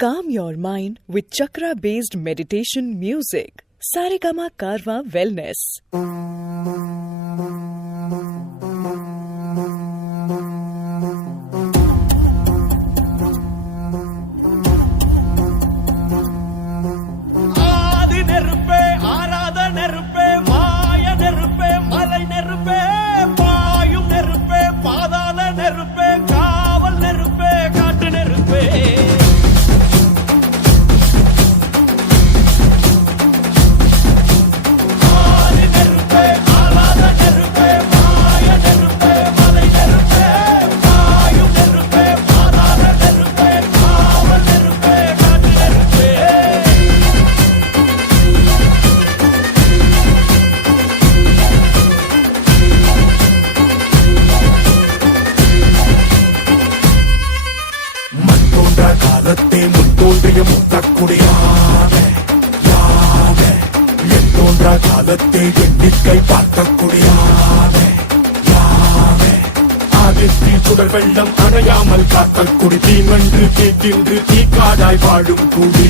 Calm your mind with chakra-based meditation music. Saregama Karwa Wellness. காலத்தை எண்ணிக்கை பார்க்கக்கூடியாவே ஆதித்தி சுடர் வெள்ளம் அணையாமல் காத்தல் குடி தீமன்று தீக்கின்று தீக்காடாய் வாழும் குடி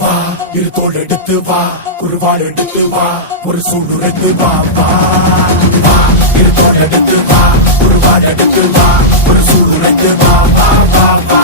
வா இரு தோள் எடுத்து வா குருவாள் எடுத்து வா ஒரு சூழ்நிலைத்து வா வா வா இரு தோள் எடுத்து வா குருவாள் எடுத்து வா ஒரு சூழ்நிலைத்து வா வா வா வா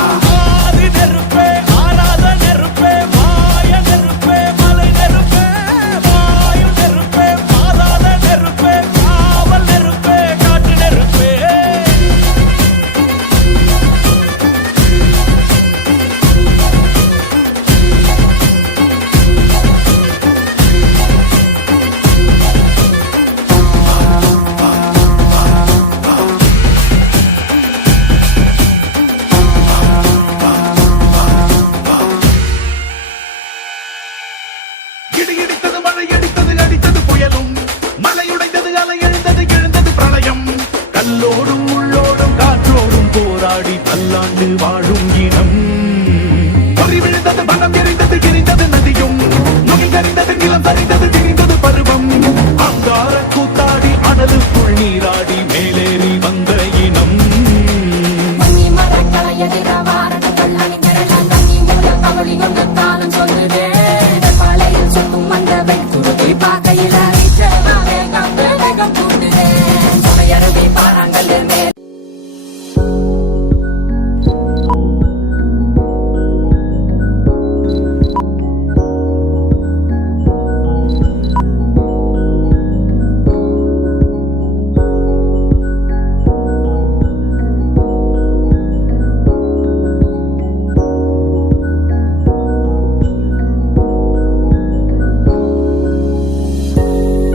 கல்லோடும் உள்ளோடும் காற்றோடும் போராடி பல்லாண்டு வாழ